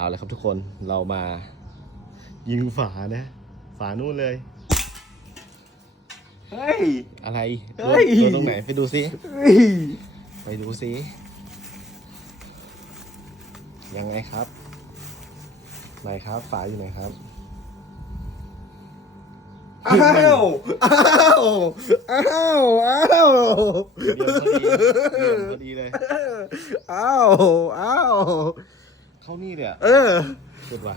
เอาเลยครับทุกคนเรามายิงฝานะฝานู่นเลย เฮ้ย อะไร เฮ้ย โดนตรงไหนไปดูซิ เฮ้ย ไปดูซิยังไงครับไหนครับฝาอยู่ไหนครับ อ้าวอ้าวอ้าวอ้าว เดียวพอดีเดียวพอดีเลย อ้าวอ้าว เข้านี่เลยอ่ะ เออ สุดว่ะ